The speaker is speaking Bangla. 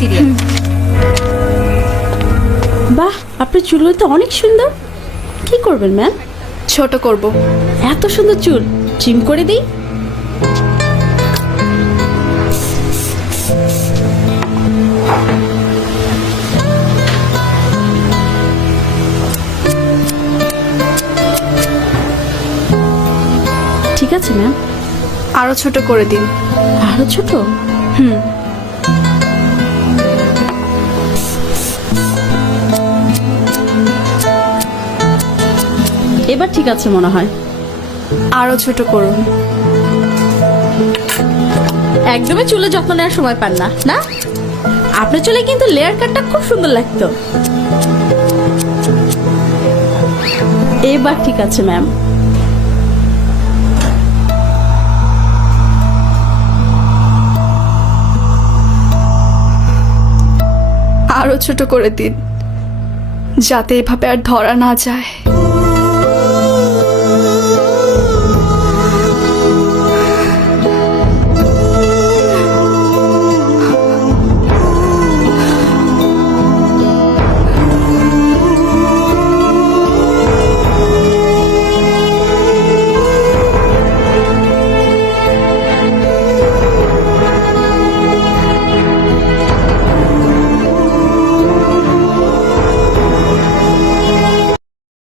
সিরিয়াল। বাহ, আপনার চুলগুলো তো অনেক সুন্দর। কি করবেন ম্যাম? ছোট করব। এত সুন্দর চুল ট্রিম করে দিই। ঠিক আছে ম্যাম। আরো ছোট করে দিন। আরো ছোট? এবার ঠিক আছে মনে হয়। আরো ছোট করুন। একদমই চুলে যত্ন নেওয়ার সময় পান না, না? আপনার চুলে কিন্তু লেয়ার কাটটা খুব সুন্দর লাগতো। এবার ঠিক আছে ম্যাম। আরো ছোট করে দিন, যাতে এভাবে আর ধরা না যায়।